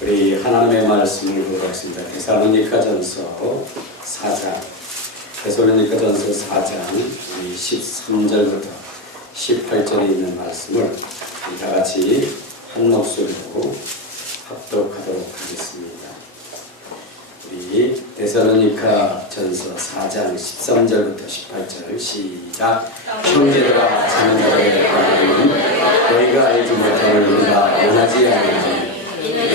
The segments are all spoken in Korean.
우리 하나님의 말씀을 보도록 하겠습니다. 데살로니가전서 4장, 데살로니가전서 4장 13절부터 18절에 있는 말씀을 다 같이 한 목소리로 합독하도록 하겠습니다. 우리 데살로니가전서 4장 13절부터 18절 시작. 형제들아, 자는 자들의 관계는 너희가 알지 못함을 우리가 원하지 않으니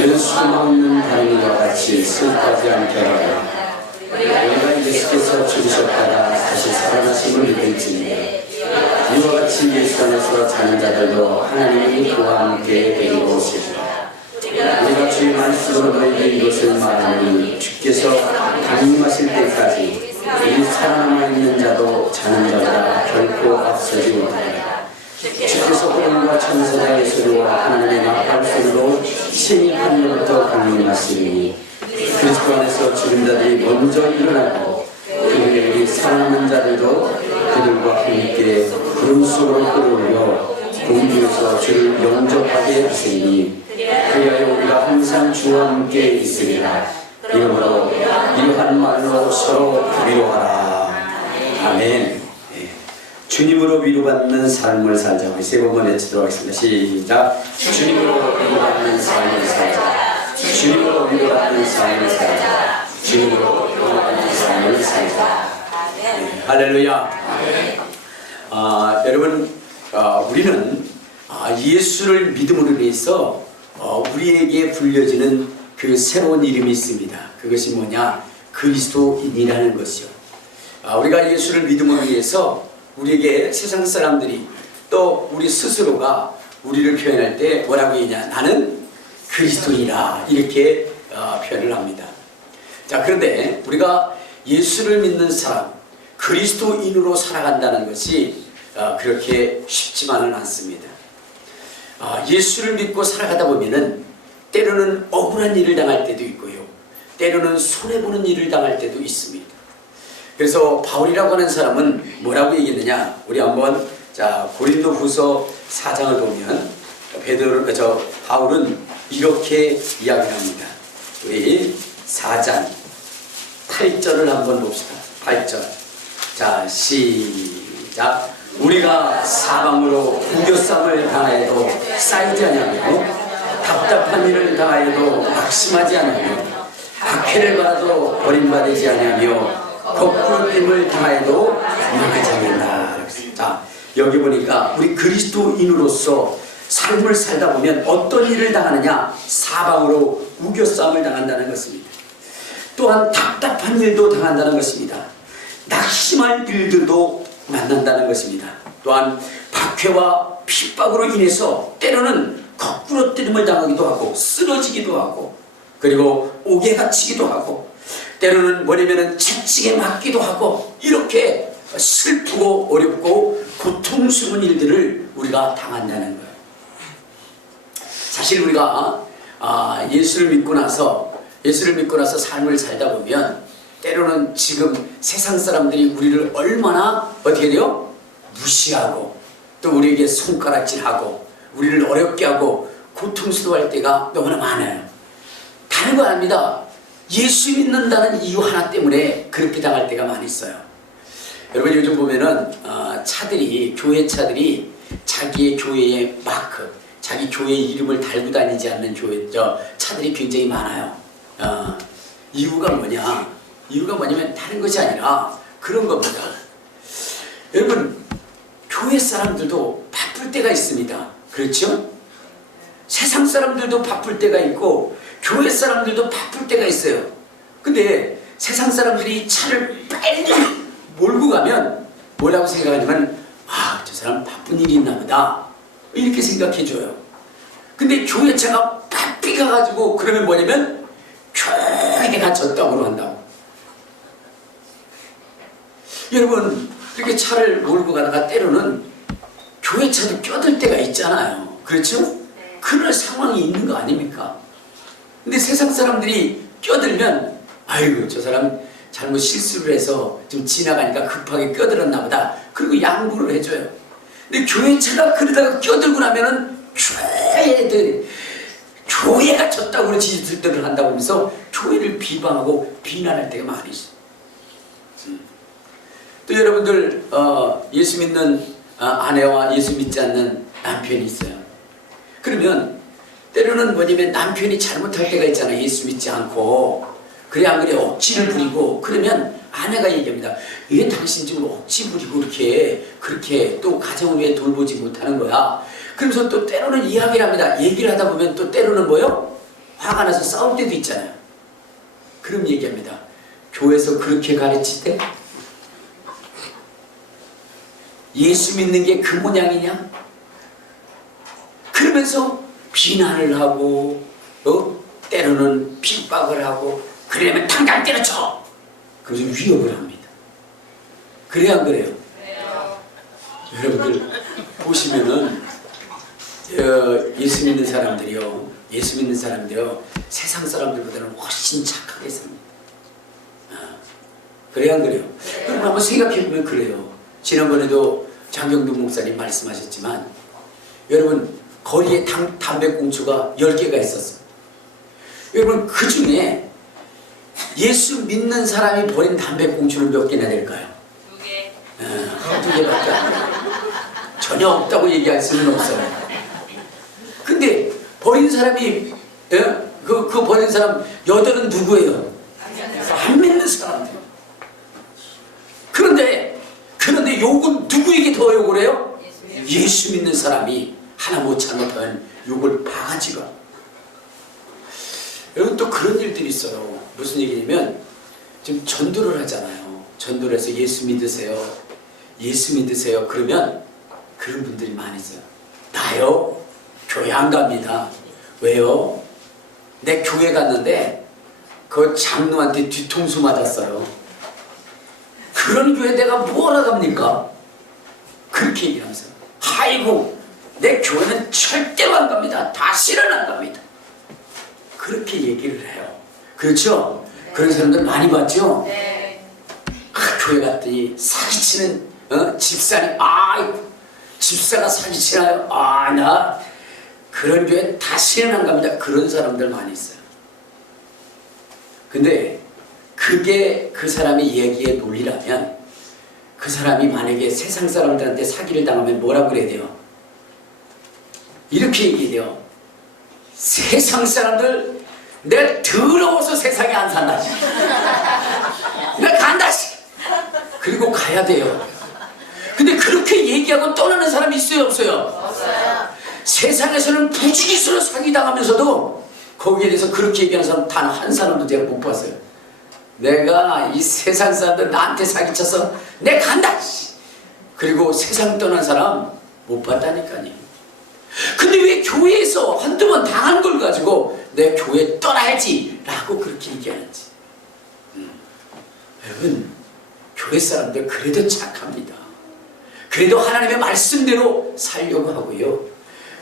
이는 수많은 다름과 같이 슬퍼하지 않게 하라. 우리가 예수께서 죽으셨다가 다시 살아나심을 믿을지니 이와 같이 예수 안에서 자는 자들도 하나님이 그와 함께 데리고 오시리라. 우리가 주의 말씀으로 너희에게 이것을 말하니 주께서 강림하실 때까지 이 살아남아 있는 자도 자는 자보다 결코 앞서지 못하리라. 주께서 호령과 천사의 소리와 하나님의 나팔 소리로 신이 하늘로부터 강림하시니 그리스도 안에서 죽은 자들이 먼저 일어나고 그들의 우리 살아남은 자들도 그들과 함께 구름 속으로 끌어올려 공중에서 주를 영접하게 하시니 그리하여 우리가 항상 주와 함께 있으리라. 이러므로 이러한 말로 서로 위로하라. 아멘. 주님으로 위로받는 삶을 살자. 우리 세 번만 외치도록 하겠습니다. 시작. 주님으로 위로받는 삶을 살자. 주님으로 위로받는 삶을 살자. 주님으로 위로받는 삶을 살자. 네, 할렐루야. 여러분, 우리는 예수를 믿음으로 인해서 우리에게 불려지는 그 새로운 이름이 있습니다. 그것이 뭐냐? 그리스도인이라는 것이요. 우리가 예수를 믿음으로 인해서 우리에게 세상 사람들이 또 우리 스스로가 우리를 표현할 때 뭐라고 했냐? 나는 그리스도인이라 이렇게 표현을 합니다. 자, 그런데 우리가 예수를 믿는 사람, 그리스도인으로 살아간다는 것이 그렇게 쉽지만은 않습니다. 예수를 믿고 살아가다 보면은 때로는 억울한 일을 당할 때도 있고요, 때로는 손해보는 일을 당할 때도 있습니다. 그래서 바울이라고 하는 사람은 뭐라고 얘기했느냐? 우리 한번 고린도후서 4장을 보면 바울은 이렇게 이야기를 합니다. 우리 4장 8절을 한번 봅시다. 8절. 자, 시작. 우리가 사방으로 우겨쌈을 당하여도 쌓이지 아니하며 답답한 일을 당하여도 낙심하지 아니하며 박해를 받아도 버림받지 아니하며 거꾸로짐을 당하여도 망하지 않는다. 자, 여기 보니까 우리 그리스도인으로서 삶을 살다 보면 어떤 일을 당하느냐? 사방으로 우겨쌈을 당한다는 것입니다. 또한 답답한 일도 당한다는 것입니다. 낙심할 일들도 만난다는 것입니다. 또한 박해와 핍박으로 인해서 때로는 거꾸로짐을 당하기도 하고 쓰러지기도 하고 그리고 옥에 갇히기도 하고 때로는 뭐냐면은 채찍에 맞기도 하고 이렇게 슬프고 어렵고 고통스러운 일들을 우리가 당한다는 거예요. 사실 우리가 예수를 믿고 나서 삶을 살다 보면 때로는 지금 세상 사람들이 우리를 얼마나 어떻게 돼요? 무시하고 또 우리에게 손가락질하고 우리를 어렵게 하고 고통스러워할 때가 너무나 많아요. 다른 거 아닙니다. 예수 믿는다는 이유 하나 때문에 그렇게 당할 때가 많이 있어요. 여러분, 요즘 보면은 교회 차들이 자기의 교회의 마크, 자기 교회의 이름을 달고 다니지 않는 차들이 굉장히 많아요. 이유가 뭐냐면 다른 것이 아니라 그런 겁니다. 여러분, 교회 사람들도 바쁠 때가 있습니다. 그렇죠? 세상 사람들도 바쁠 때가 있고 교회 사람들도 바쁠 때가 있어요. 근데 세상 사람들이 차를 빨리 몰고 가면 뭐라고 생각하냐면 저 사람 바쁜 일이 있나 보다 이렇게 생각해줘요. 근데 교회 차가 바삐 가가지고 그러면 뭐냐면 조용히 갇혔다고 한다고. 여러분, 이렇게 차를 몰고 가다가 때로는 교회 차도 껴들 때가 있잖아요. 그렇죠? 그럴 상황이 있는 거 아닙니까? 근데 세상 사람들이 껴들면 아이고, 저 사람 잘못 실수를 해서 좀 지나가니까 급하게 껴들었나 보다. 그리고 양보를 해줘요. 근데 교회 차가 그러다가 껴들고 나면은 교회가 졌다고 지지들을 한다고 하면서 교회를 비방하고 비난할 때가 많이 있어요. 또 여러분들 예수 믿는 아내와 예수 믿지 않는 남편이 있어요. 그러면 때로는 뭐냐면 남편이 잘못할 때가 있잖아요. 예수 믿지 않고 그래 안 그래 억지를 부리고 그러면 아내가 얘기합니다. 왜 당신 지금 억지 부리고 그렇게 또 가정을 왜 돌보지 못하는 거야. 그러면서 또 때로는 이야기를 합니다. 얘기를 하다 보면 또 때로는 뭐요? 화가 나서 싸울 때도 있잖아요. 그럼 얘기합니다. 교회에서 그렇게 가르칠 때 예수 믿는 게 그 모양이냐? 그러면서 비난을 하고 때로는 핍박을 하고 그러려면 당장 때려쳐! 그래서 위협을 합니다. 그래야 안 그래요? 여러분들 보시면은 예수 믿는 사람들이요 세상 사람들보다는 훨씬 착하게 삽니다. 그래야 안 그래요? 그럼 한번 생각해보면 그래요. 지난번에도 장경동 목사님 말씀하셨지만 여러분 거리에 담배꽁초가 10개가 있었어요. 여러분 그 중에 예수 믿는 사람이 버린 담배꽁초는 몇 개나 될까요? 2개. 2개밖에 안 돼요. 전혀 없다고 얘기할 수는 없어요. 근데 버린 사람이 그 버린 사람 8은 누구예요? 안 믿는 사람들. 그런데 욕은 누구에게 더 욕을 해요? 예수 믿는 사람이 하나 못 잘못하면 욕을 바가지가. 여러분 또 그런 일들이 있어요. 무슨 얘기냐면 지금 전도를 하잖아요. 전도를 해서 예수 믿으세요. 그러면 그런 분들이 많이 있어요. 나요? 교회 안 갑니다. 왜요? 내 교회 갔는데 그 장로한테 뒤통수 맞았어요. 그런 교회 내가 뭐하러 갑니까? 그렇게 얘기하면서 아이고 내 교회는 절대로 안 갑니다. 다시는 안 갑니다. 그렇게 얘기를 해요. 그렇죠? 그런 사람들 많이 봤죠? 네. 교회 갔더니 사기치는 집사님 집사가 사기치나요? 나 그런 교회 다시는 안 갑니다. 그런 사람들 많이 있어요. 근데 그게 그 사람의 얘기의 논리라면 그 사람이 만약에 세상 사람들한테 사기를 당하면 뭐라고 그래야 돼요? 이렇게 얘기해요. 세상 사람들 내가 더러워서 세상에 안 산다. 내가 간다. 그리고 가야 돼요. 근데 그렇게 얘기하고 떠나는 사람이 있어요 없어요? 없어요. 세상에서는 부지기수로 사기당하면서도 거기에 대해서 그렇게 얘기하는 사람 단 한 사람도 제가 못 봤어요. 내가 이 세상 사람들 나한테 사기쳐서 내가 간다. 그리고 세상 떠난 사람 못 봤다니까요. 근데 왜 교회에서 한두 번 당한 걸 가지고 내 교회 떠나야지 라고 그렇게 얘기하는지. 여러분 교회 사람들 그래도 착합니다. 그래도 하나님의 말씀대로 살려고 하고요.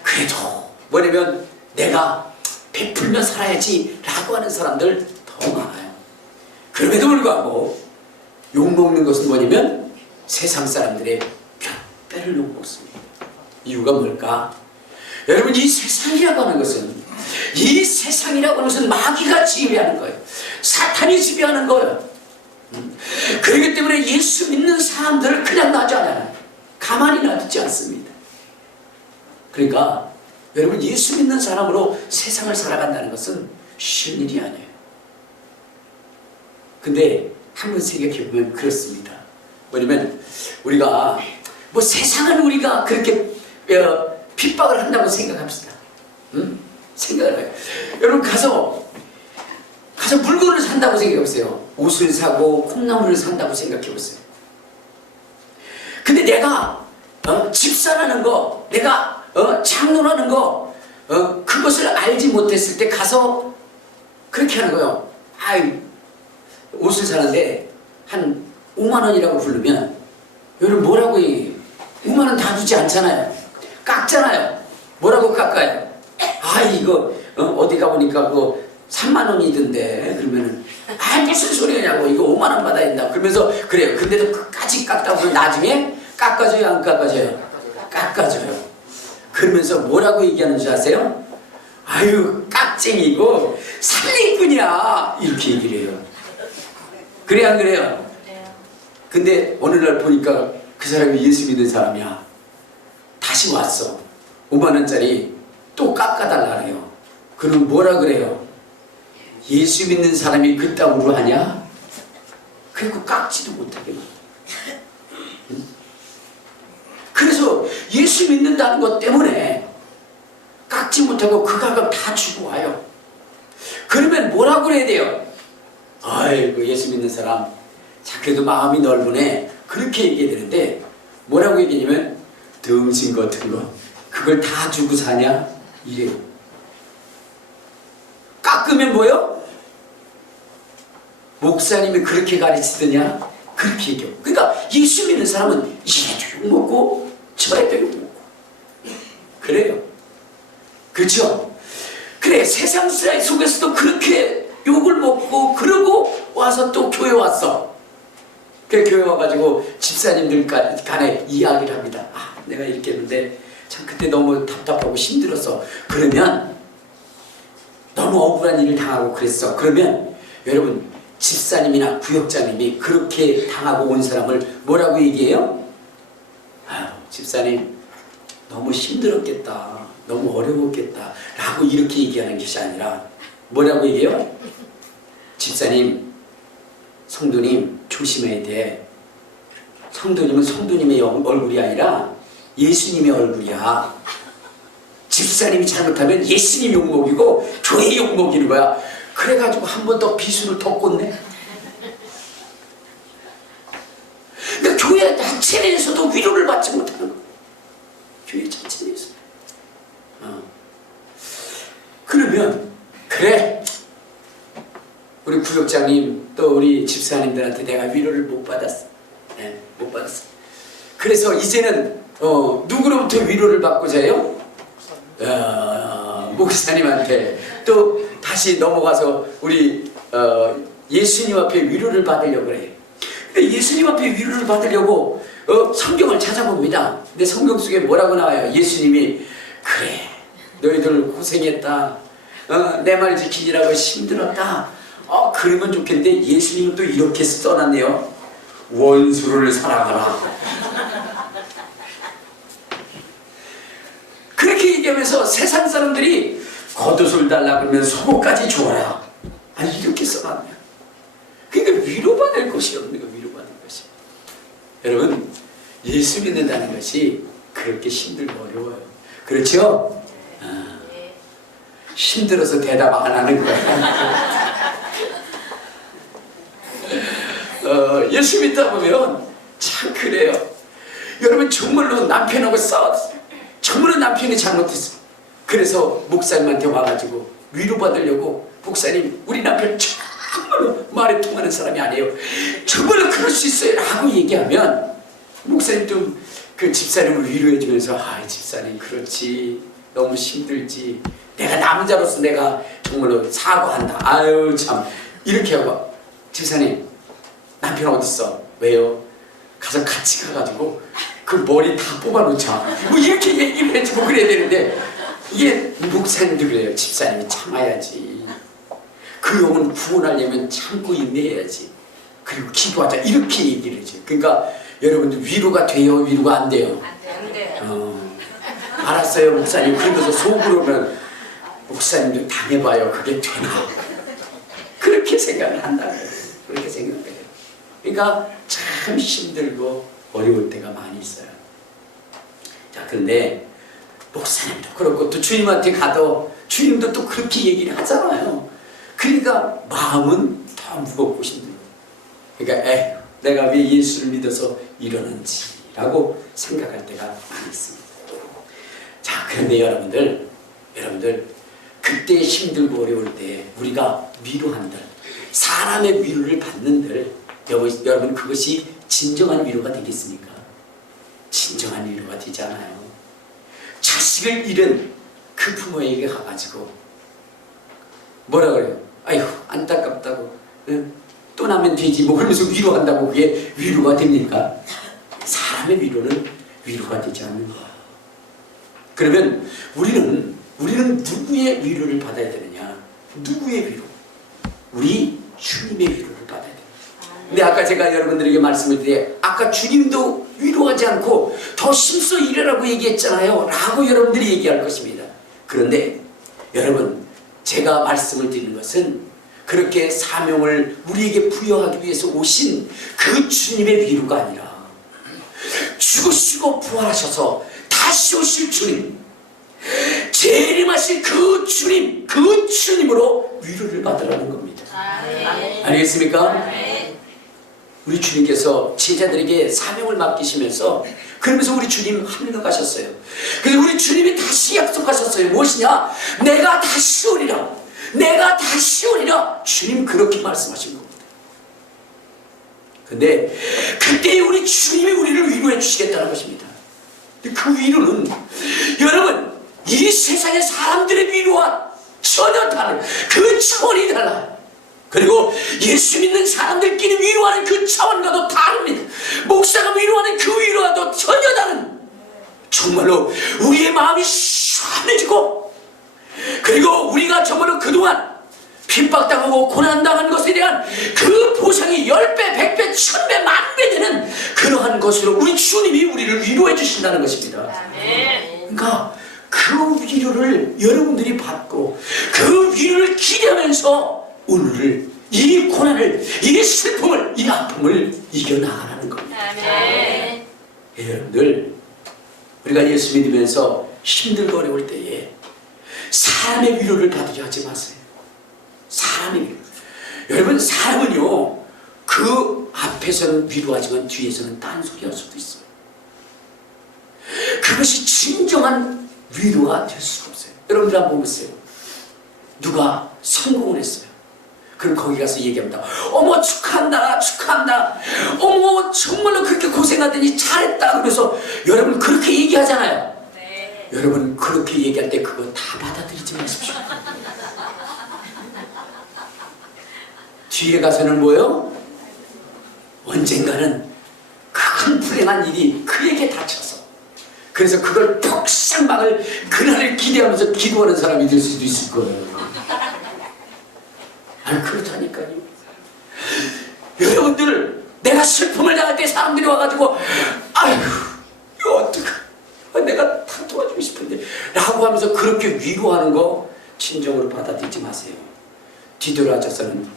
그래도 뭐냐면 내가 베풀며 살아야지 라고 하는 사람들 더 많아요. 그럼에도 불구하고 욕먹는 것은 뭐냐면 세상 사람들의 뼈를 욕먹습니다. 이유가 뭘까? 여러분 이 세상이라고 하는 것은 마귀가 지배하는 거예요. 사탄이 지배하는 거예요. 그렇기 때문에 예수 믿는 사람들을 그냥 놔지 않아요. 가만히 놔두지 않습니다. 그러니까 여러분 예수 믿는 사람으로 세상을 살아간다는 것은 쉬운 일이 아니에요. 근데 한번 생각해보면 그렇습니다. 뭐냐면 우리가 세상은 우리가 그렇게 핍박을 한다고 생각합시다. 생각을 해요. 여러분 가서 물건을 산다고 생각해보세요. 옷을 사고 콩나물을 산다고 생각해보세요. 근데 내가 집사라는 거, 내가 장로라는 거, 그것을 알지 못했을 때 가서 그렇게 하는 거예요. 옷을 사는데 한 5만 원이라고 부르면 여러분 뭐라고 얘기해요? 5만 원 다 주지 않잖아요. 깎잖아요. 뭐라고 깎아요? 이거 어디 가보니까 그거 3만 원이던데. 그러면은 무슨 소리냐고, 이거 5만 원 받아야 된다. 그러면서 그래요. 근데도 끝까지 깎다고 나중에 깎아줘요 안 깎아줘요? 깎아줘요. 그러면서 뭐라고 얘기하는 줄 아세요? 아유 깍쟁이고 살림꾼이야 이렇게 얘기를 해요. 그래 안 그래요? 근데 어느 날 보니까 그 사람이 예수 믿는 사람이야. 다시 왔어. 5만 원짜리 또 깎아달라 그래요. 그럼 뭐라 그래요? 예수 믿는 사람이 그따구로 하냐? 그리고 깎지도 못하게 만들어. 그래서 예수 믿는다는 것 때문에 깎지 못하고 그 가격 다 주고 와요. 그러면 뭐라고 그래야 돼요? 아이고 예수 믿는 사람 자 그래도 마음이 넓으네 그렇게 얘기해야 되는데 뭐라고 얘기하냐면 등신 같은 거 그걸 다 주고 사냐? 이래요. 깎으면 뭐요? 목사님이 그렇게 가르치더냐? 그렇게 얘기해요. 그러니까 예수 믿는 사람은 이래도 욕먹고 저래도 욕먹고 그래요. 그렇죠? 그래 세상 속에서도 그렇게 욕을 먹고 그러고 와서 또 교회 왔어. 그 교회 와가지고 집사님들 간에 이야기를 합니다. 아 내가 이렇게 했는데 참 그때 너무 답답하고 힘들었어. 그러면 너무 억울한 일을 당하고 그랬어. 그러면 여러분 집사님이나 구역장님이 그렇게 당하고 온 사람을 뭐라고 얘기해요? 아유 집사님 너무 힘들었겠다. 너무 어려웠겠다. 라고 이렇게 얘기하는 것이 아니라 뭐라고 얘기해요? 집사님, 성도님 조심해야 돼. 성도님은 성도님의 얼굴이 아니라 예수님의 얼굴이야. 집사님이 잘못하면 예수님 욕먹이고 교회 욕먹이는 거야. 그래가지고 한 번 더 비수를 더 꽂네. 그러니까 교회 자체 내에서도 위로를 받지 못하는 거야. 교회 자체 내에서. 그러면 그래 우리 구역장님 또 우리 집사님들한테 내가 위로를 못 받았어. 네, 못 받았어. 그래서 이제는 누구로부터 위로를 받고자 해요? 목사님한테 또 다시 넘어가서 우리 예수님 앞에 위로를 받으려고 그래요. 근데 예수님 앞에 위로를 받으려고 성경을 찾아봅니다. 근데 성경 속에 뭐라고 나와요? 예수님이 그래 너희들 고생했다. 내 말 지키느라고 힘들었다. 그러면 좋겠는데 예수님은 또 이렇게 써놨네요. 원수를 사랑하라. 그렇게 얘기하면서 세상 사람들이 겉옷을 달라 그러면 속옷까지 줘라. 아니 이렇게 써놨네요. 그러니까 위로받을 것이 없는 거 위로받을 것이. 여러분 예수 믿는다는 것이 그렇게 힘들고 어려워요. 그렇죠? 힘들어서 대답 안 하는 거야. 예수 믿다 보면 참 그래요. 여러분 정말로 남편하고 싸웠어요. 정말로 남편이 잘못했어. 그래서 목사님한테 와가지고 위로받으려고 목사님 우리 남편 정말로 말에 통하는 사람이 아니에요. 정말로 그럴 수 있어요 라고 얘기하면 목사님 좀 그 집사님을 위로해주면서 아 집사님 그렇지 너무 힘들지 내가 남자로서 내가 정말로 사과한다. 아유 참 이렇게 하고 집사님 남편 어딨어? 왜요? 가서 같이 가가지고 그 머리 다 뽑아놓자. 뭐 이렇게 얘기를 해주고 그래야 되는데 이게 목사님도 그래요. 집사님이 참아야지. 그 영혼 구원하려면 참고 인내해야지. 그리고 기도하자 이렇게 얘기를 해줘요. 그러니까 여러분들 위로가 돼요? 위로가 안 돼요? 안 돼요. 알았어요 목사님. 그러면서 속으로는 목사님도 당해봐요. 그게 되나? 그렇게 생각을 한다는 거예요. 그렇게 생각을 해요. 그러니까 참 힘들고 어려울 때가 많이 있어요. 자, 그런데 목사님도 그렇고 또 주님한테 가도 주님도 또 그렇게 얘기를 하잖아요. 그러니까 마음은 더 무겁고 힘들고. 그러니까 내가 왜 예수를 믿어서 이러는지 라고 생각할 때가 많이 있습니다. 자, 그런데 여러분들 그때 힘들고 어려울 때 우리가 위로한들 사람의 위로를 받는들 여러분 그것이 진정한 위로가 되겠습니까? 진정한 위로가 되지 않아요. 자식을 잃은 그 부모에게 가가지고 뭐라 그래요? 아이고 안타깝다고 또 나면 되지 뭐 그러면서 위로한다고 그게 위로가 됩니까? 사람의 위로는 위로가 되지 않는 거예요. 그러면 우리는 우리는 누구의 위로를 받아야 되느냐? 누구의 위로? 우리 주님의 위로를 받아야 돼요. 근데 아까 제가 여러분들에게 말씀을 드린 아까 주님도 위로하지 않고 더 힘써 일하라고 얘기했잖아요 라고 여러분들이 얘기할 것입니다. 그런데 여러분, 제가 말씀을 드리는 것은 그렇게 사명을 우리에게 부여하기 위해서 오신 그 주님의 위로가 아니라 죽으시고 부활하셔서 다시 오실 주님, 재림하실 그 주님, 그 주님으로 위로를 받으라는 겁니다. 알겠습니까? 우리 주님께서 제자들에게 사명을 맡기시면서 그러면서 우리 주님 하늘로 가셨어요. 그래서 우리 주님이 다시 약속하셨어요. 무엇이냐? 내가 다시 오리라. 내가 다시 오리라. 주님 그렇게 말씀하신 겁니다. 근데 그때 우리 주님이 우리를 위로해 주시겠다는 것입니다. 근데 그 위로는 여러분, 이 세상의 사람들의 위로와 전혀 다른 그 차원이 달라요. 그리고 예수 믿는 사람들끼리 위로하는 그 차원과도 다릅니다. 목사가 위로하는 그 위로와도 전혀 다른, 정말로 우리의 마음이 시원해지고, 그리고 우리가 정말로 그동안 핍박당하고 고난당한 것에 대한 그 보상이 10배, 100배, 1000배, 10,000배 되는 그러한 것으로 우리 주님이 우리를 위로해 주신다는 것입니다. 그러니까 그 위로를 여러분들이 받고 그 위로를 기대하면서 오늘을, 이 고난을, 이 슬픔을, 이 아픔을 이겨나가라는 겁니다. 여러분들, 우리가 예수 믿으면서 힘들고 어려울 때에 사람의 위로를 받으려 하지 마세요. 사람의 위로. 여러분, 사람은요, 그 앞에서는 위로하지만 뒤에서는 딴소리 할 수도 있어요. 그것이 진정한 위로가 될 수가 없어요. 여러분들 한번 보세요. 누가 성공을 했어요. 그럼 거기 가서 얘기합니다. 어머, 축하한다, 축하한다. 어머, 정말로 그렇게 고생하더니 잘했다. 그래서 여러분 그렇게 얘기하잖아요. 네. 여러분 그렇게 얘기할 때 그거 다 받아들이지 마십시오. 뒤에 가서는 뭐요? 언젠가는 큰 불행한 일이 그에게 닥쳐서, 그래서 그걸 폭삭막을 그날을 기대하면서 기도하는 사람이 될 수도 있을 거예요. 아니, 그렇다니까요. 여러분들, 내가 슬픔을 당할 때 사람들이 와가지고 아이고 이거 어떡해, 내가 다 도와주고 싶은데 라고 하면서 그렇게 위로하는 거 진정으로 받아들이지 마세요. 뒤돌아져서는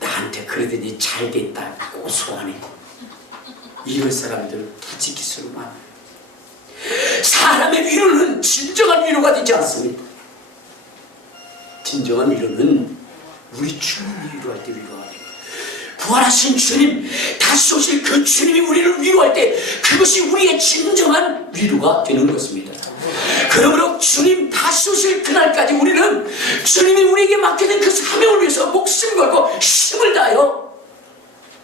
나한테 그러더니 잘됐다 고소하네, 이럴 사람들 부지기수로 많아요. 사람의 위로는 진정한 위로가 되지 않습니다. 진정한 위로는 우리 주님이 위로할 때 위로가 돼요. 부활하신 주님, 다시 오실 그 주님이 우리를 위로할 때 그것이 우리의 진정한 위로가 되는 것입니다. 그러므로 주님 다시 오실 그날까지 우리는 주님이 우리에게 맡겨진 그 사명을 위해서 목숨 걸고 힘을 다하여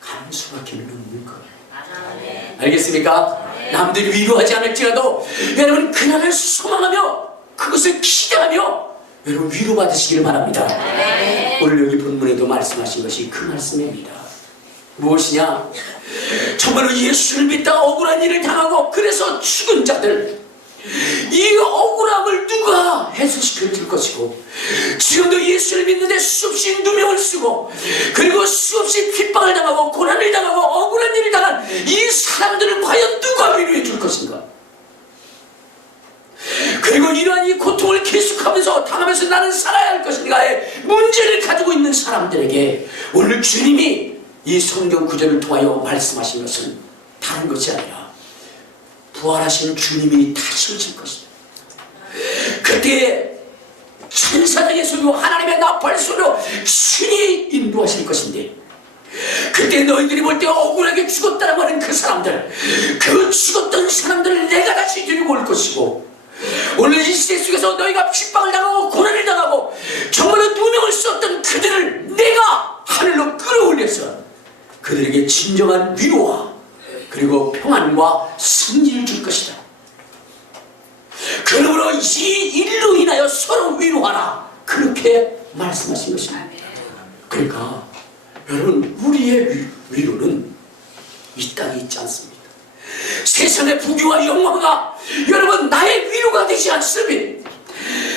감수하기를 넘는 거예요. 알겠습니까? 남들이 위로하지 않을지라도 여러분 그날을 소망하며 그것을 기대하며 여러분 위로받으시기를 바랍니다. 오늘 여기 본문에도 말씀하신 것이 그 말씀입니다. 무엇이냐? 정말로 예수를 믿다가 억울한 일을 당하고 그래서 죽은 자들, 이 억울함을 누가 해소시켜 줄 것이고, 지금도 예수를 믿는데 수없이 누명을 쓰고 그리고 수없이 핍박을 당하고 고난을 당하고 억울한 일을 당한 이 사람들을 과연 누가 위로해 줄 것인가? 그리고 이러한 이 고통을 계속하면서 당하면서 나는 살아야 할 것인가의 문제를 가지고 있는 사람들에게 오늘 주님이 이 성경 구절을 통하여 말씀하신 것은 다른 것이 아니라 부활하신 주님이 다시 오실 것이다. 그때 천사장의 소리로 하나님의 나팔 소리로 신이 인도하실 것인데, 그때 너희들이 볼 때 억울하게 죽었다라고 하는 그 사람들, 그 죽었던 사람들을 내가 다시 데리고 올 것이고, 오늘 이 시대 속에서 너희가 핍박을 당하고 고난을 당하고 정말로 누명을 썼던 그들을 내가 하늘로 끌어올려서 그들에게 진정한 위로와 그리고 평안과 승리를 줄 것이다. 그러므로 이 일로 인하여 서로 위로하라, 그렇게 말씀하신 것입니다. 그러니까 여러분, 우리의 위로는 이 땅에 있지 않습니다. 세상의 부귀와 영광가 여러분 나의 위로가 되지 않습니다.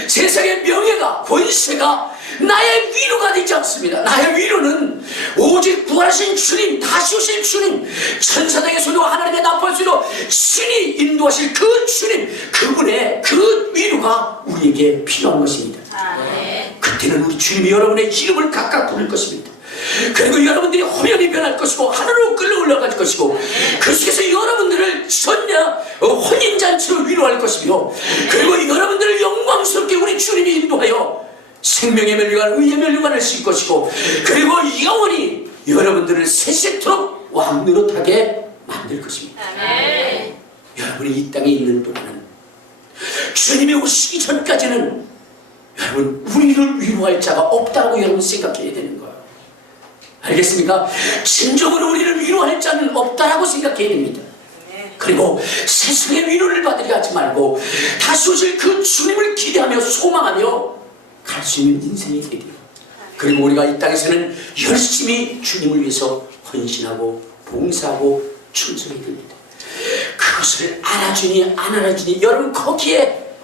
세상의 명예가, 권세가 나의 위로가 되지 않습니다. 나의 위로는 오직 부활하신 주님, 다시 오실 주님, 천사장에서도 하나님의 나팔소리로 신이 인도하실 그 주님, 그분의 그 위로가 우리에게 필요한 것입니다. 그때는 우리 주님이 여러분의 이름을 각각 부를 것입니다. 그리고 여러분들이 화면이 변할 것이고 하늘로 끌려 올라갈 것이고 그 속에서 여러분들을 전야 혼인잔치로 위로할 것이며, 그리고 여러분들을 영광스럽게 우리 주님이 인도하여 생명의 멸류관, 의의 멸류관을 실 것이고, 그리고 영원히 여러분들을 세세토록 왕노릇하게 만들 것입니다. 아멘. 여러분이 이 땅에 있는 동안은, 주님이 오시기 전까지는 여러분 우리를 위로할 자가 없다고 여러분 생각해야 되는 거예요. 알겠습니까? 진정으로 우리를 위로할 자는 없다라고 생각해야 됩니다. 그리고 세상의 위로를 받으려 하지 말고 다시 오실 그 주님을 기대하며 소망하며 갈 수 있는 인생이 되야 돼요. 그리고 우리가 이 땅에서는 열심히 주님을 위해서 헌신하고 봉사하고 충성해야 됩니다. 그것을 알아주니 안 알아주니 여러분 거기에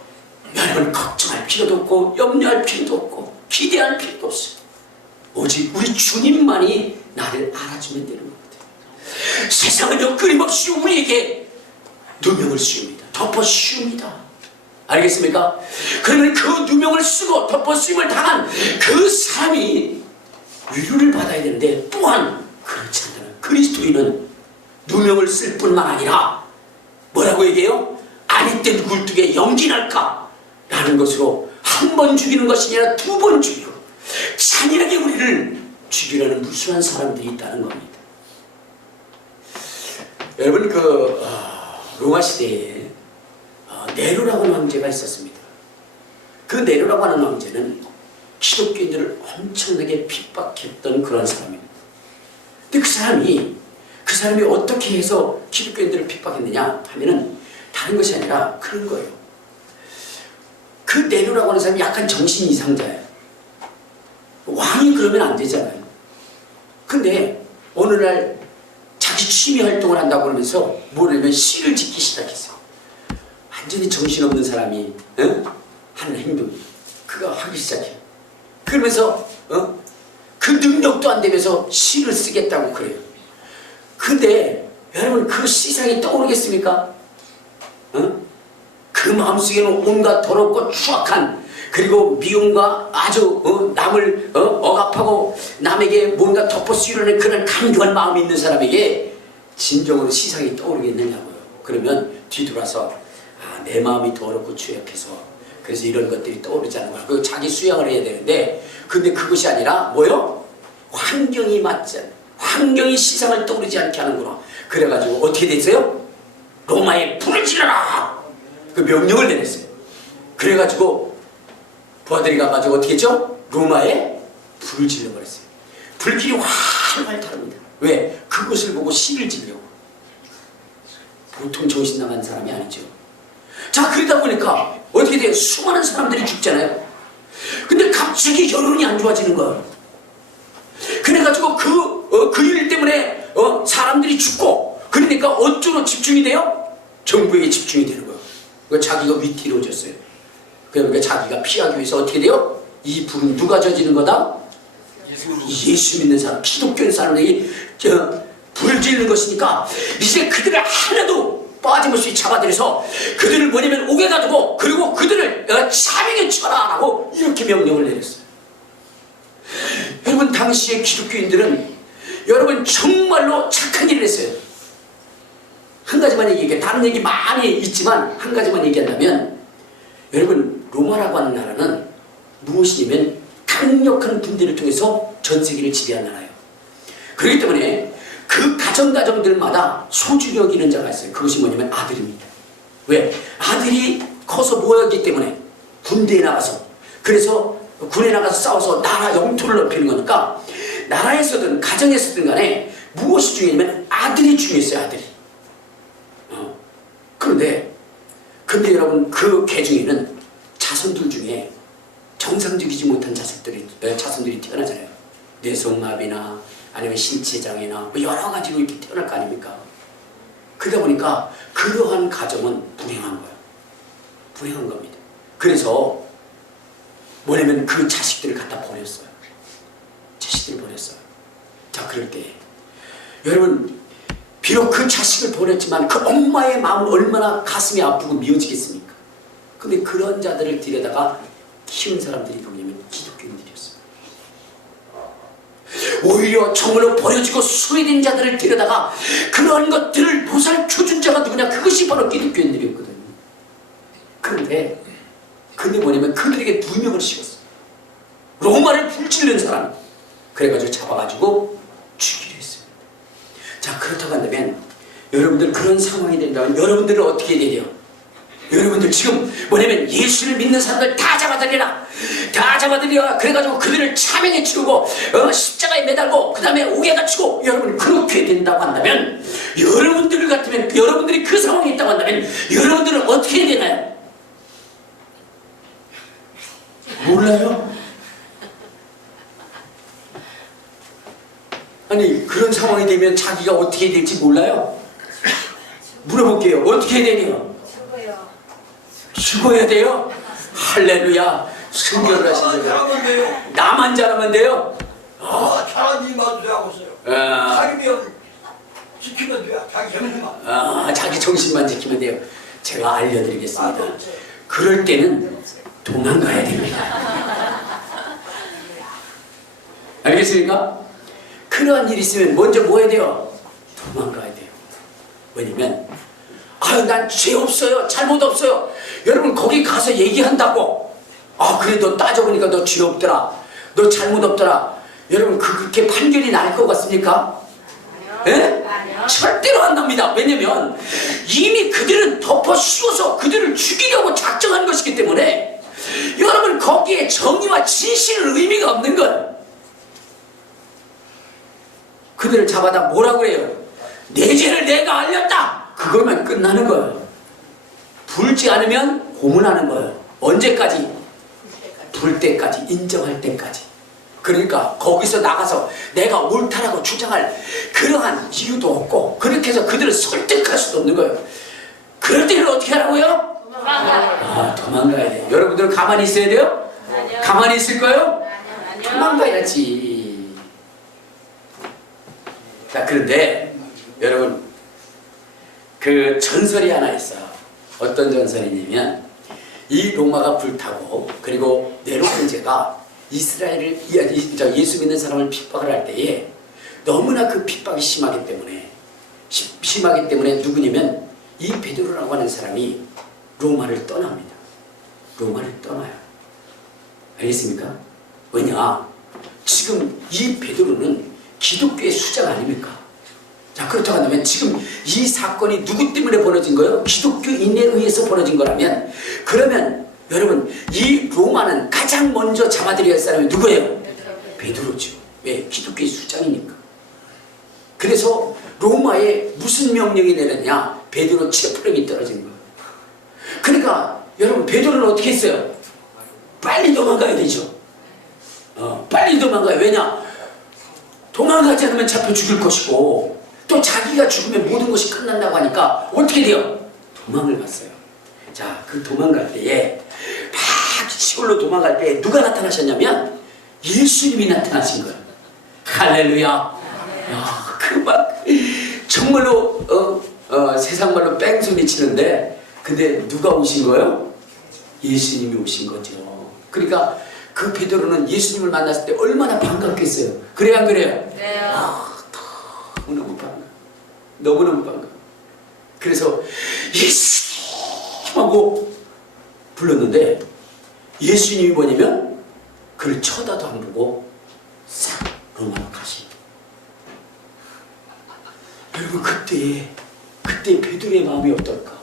여러분 걱정할 필요도 없고 염려할 필요도 없고 기대할 필요도 없어요. 오직 우리 주님만이 나를 알아주면 되는 겁니다. 세상은요 끊임없이 우리에게 누명을 씌웁니다. 덮어 씌웁니다. 알겠습니까? 그러면 그 누명을 쓰고 덮어 씌움을 당한 그 사람이 위로를 받아야 되는데, 또한 그렇지 않다는 그리스도인은 누명을 쓸 뿐만 아니라 뭐라고 얘기해요? 아니땐 굴뚝에 연기 날까? 라는 것으로 한 번 죽이는 것이 아니라 두 번 죽이고 잔인하게 우리를 죽이려는 무수한 사람들이 있다는 겁니다. 여러분 로마 시대에 네로라고 하는 황제가 있었습니다. 그 네로라고 하는 황제는 기독교인들을 엄청나게 핍박했던 그런 사람입니다. 근데 그 사람이 어떻게 해서 기독교인들을 핍박했느냐 하면은 다른 것이 아니라 그런 거예요. 그 네로라고 하는 사람이 약간 정신 이상자예요. 왕이 그러면 안 되잖아요. 근데 어느 날 자기 취미 활동을 한다고 그러면서 뭐냐면 시를 짓기 시작했어요. 완전히 정신없는 사람이 하는 행동, 그거 하기 시작해요. 그러면서 그 능력도 안 되면서 시를 쓰겠다고 그래요. 근데 여러분 그 시상이 떠오르겠습니까? 그 마음속에는 온갖 더럽고 추악한, 그리고 미움과 아주 남을 억압하고 남에게 뭔가 덮어씌우려는 그런 강경한 마음이 있는 사람에게 진정으로 시상이 떠오르겠느냐고요. 그러면 뒤돌아서 내 마음이 더럽고 추악해서 그래서 이런 것들이 떠오르지 않는 거야. 그 자기 수양을 해야 되는데, 근데 그것이 아니라 뭐요? 환경이 맞지 않아. 환경이 시상을 떠오르지 않게 하는구나. 그래가지고 어떻게 됐어요? 로마에 불을 지르라! 그 명령을 내렸어요. 그래가지고 부하들이 가가지고 어떻게 했죠? 로마에 불을 질러버렸어요. 불길이 활활 타릅니다. 왜? 그것을 보고 시를 지려고. 보통 정신 나간 사람이 아니죠. 자, 그러다 보니까 어떻게 돼요? 수많은 사람들이 죽잖아요. 근데 갑자기 여론이 안 좋아지는 거예요. 그래가지고 그 일 때문에 사람들이 죽고, 그러니까 어쩌로 집중이 돼요? 정부에게 집중이 되는 거예요. 그러니까 자기가 위태로워졌어요. 그러니까 자기가 피하기 위해서 어떻게 돼요? 이 불은 누가 저지른 거다? 예수 믿는 사람, 기독교인 사람들이 불을 지르는 것이니까 이제 그들을 하나도 빠짐없이 잡아들여서 그들을 뭐냐면 옥에 가두고, 그리고 그들을 사형에 처하라고 이렇게 명령을 내렸어요. 여러분 당시에 기독교인들은 여러분 정말로 착한 일을 했어요. 한 가지만 얘기해. 다른 얘기 많이 있지만 한 가지만 얘기한다면, 여러분 로마라고 하는 나라는 무엇이냐면 강력한 군대를 통해서 전 세계를 지배한 나라예요. 그렇기 때문에 그 가정들마다 소중히 여기는 자가 있어요. 그것이 뭐냐면 아들입니다. 왜? 아들이 커서 모였기 때문에 군대에 나가서, 그래서 군에 나가서 싸워서 나라 영토를 넓히는 거니까 나라에서든 가정에서든 간에 무엇이 중요하냐면 아들이 중요했어요. 아들이. 근데 여러분 그 개중에는 자손들 중에 정상적이지 못한 자손들이 태어나잖아요. 뇌성마비나 아니면 신체장애나 뭐 여러 가지로 이렇게 태어날 거 아닙니까? 그러다 보니까 그러한 가정은 불행한 거예요. 불행한 겁니다. 그래서 뭐냐면 그 자식들을 갖다 버렸어요. 자식들을 버렸어요. 자, 그럴 때 여러분, 비록 그 자식을 버렸지만 그 엄마의 마음은 얼마나 가슴이 아프고 미어지겠습니까? 근데 그런 자들을 들여다가 키운 사람들이 누구냐면 기독교인들이었어요. 오히려 정말로 버려지고 소외된 자들을 데려다가 그러한 것들을 보살펴준 자가 누구냐? 그것이 바로 기독교인들이었거든요. 근데 뭐냐면 그들에게 누명을 씌웠어요. 로마를 불질른 사람. 그래가지고 잡아가지고 죽이려 했어요. 자, 그렇다고 한다면 여러분들 그런 상황이 된다면 여러분들은 어떻게 해야 돼요? 여러분들 지금 뭐냐면 예수를 믿는 사람들 다 잡아들이라, 다 잡아들이라. 그래가지고 그들을 차명에 치우고 십자가에 매달고 그 다음에 옥에 갇히고, 여러분 그렇게 된다고 한다면 여러분들 같으면, 여러분들이 그 상황에 있다고 한다면 여러분들은 어떻게 해야 되나요? 몰라요? 아니, 그런 상황이 되면 자기가 어떻게 해야 될지 몰라요? 물어볼게요. 어떻게 해야 되냐? 죽어야 돼요? 할렐루야. 순결을 하신다. 나만 잘하면 돼요? 잘하는 일만 하고 있어요. 자기면 지키면 돼요. 자기 정신만. 자기 정신만 지키면 돼요. 제가 알려드리겠습니다. 그럴 때는 도망가야 됩니다. 알겠습니까? 그러한 일이 있으면 먼저 뭐 해야 돼요? 도망가야 돼요. 왜냐면 난 죄 없어요, 잘못 없어요. 여러분 거기 가서 얘기한다고, 그래 너 따져보니까 너 죄 없더라, 너 잘못 없더라, 여러분 그렇게 판결이 날 것 같습니까? 예? 절대로 안 납니다. 왜냐면 이미 그들은 덮어 씌워서 그들을 죽이려고 작정한 것이기 때문에 여러분 거기에 정의와 진실은 의미가 없는 거예요. 그들을 잡아다 뭐라고 해요? 내 죄를 내가 알렸다. 그거면 끝나는 거예요. 불지 않으면 고문하는 거예요. 언제까지? 불 때까지, 인정할 때까지. 그러니까 거기서 나가서 내가 옳다라고 주장할 그러한 이유도 없고, 그렇게 해서 그들을 설득할 수도 없는 거예요. 그럴 때는 어떻게 하라고요? 도망가야 돼요. 여러분들은 가만히 있어야 돼요? 아니요. 가만히 있을 거예요? 아니요. 도망가야지. 자, 그런데 여러분 그 전설이 하나 있어요. 어떤 전설이냐면 이 로마가 불타고 그리고 네로 황제가 이스라엘을, 예수 믿는 사람을 핍박을 할 때에 너무나 그 핍박이 심하기 때문에 누구냐면 이 베드로라고 하는 사람이 로마를 떠납니다. 로마를 떠나요. 알겠습니까? 왜냐? 지금 이 베드로는 기독교의 수장 아닙니까? 자, 그렇다고 한다면 지금 이 사건이 누구 때문에 벌어진 거예요? 기독교인에 의해서 벌어진 거라면, 그러면 여러분 이 로마는 가장 먼저 잡아들여야 할 사람이 누구예요? 베드로죠. 왜? 기독교의 수장이니까. 그래서 로마에 무슨 명령이 내렸냐? 베드로 체포령이 떨어진 거예요. 그러니까 여러분 베드로는 어떻게 했어요? 빨리 도망가야 되죠. 빨리 도망가요. 왜냐? 도망가지 않으면 잡혀 죽일 것이고, 또 자기가 죽으면 모든 것이 끝난다고 하니까 어떻게 돼요? 도망을 갔어요. 자, 그 도망갈 때에 막 시골로 도망갈 때에 누가 나타나셨냐면 예수님이 나타나신 거예요. 할렐루야. 그 막 정말로 세상 말로 뺑소니 치는데, 근데 누가 오신 거예요? 예수님이 오신 거죠. 그러니까 그 베드로는 예수님을 만났을 때 얼마나 반갑겠어요. 그래요, 안 그래요? 네. 너무너무 반가. 너무너무 반가. 그래서 예수님 하고 불렀는데 예수님이 뭐냐면 그를 쳐다도 안 보고 싹 로마로 가시. 여러분 그때 베드로의 마음이 어떨까?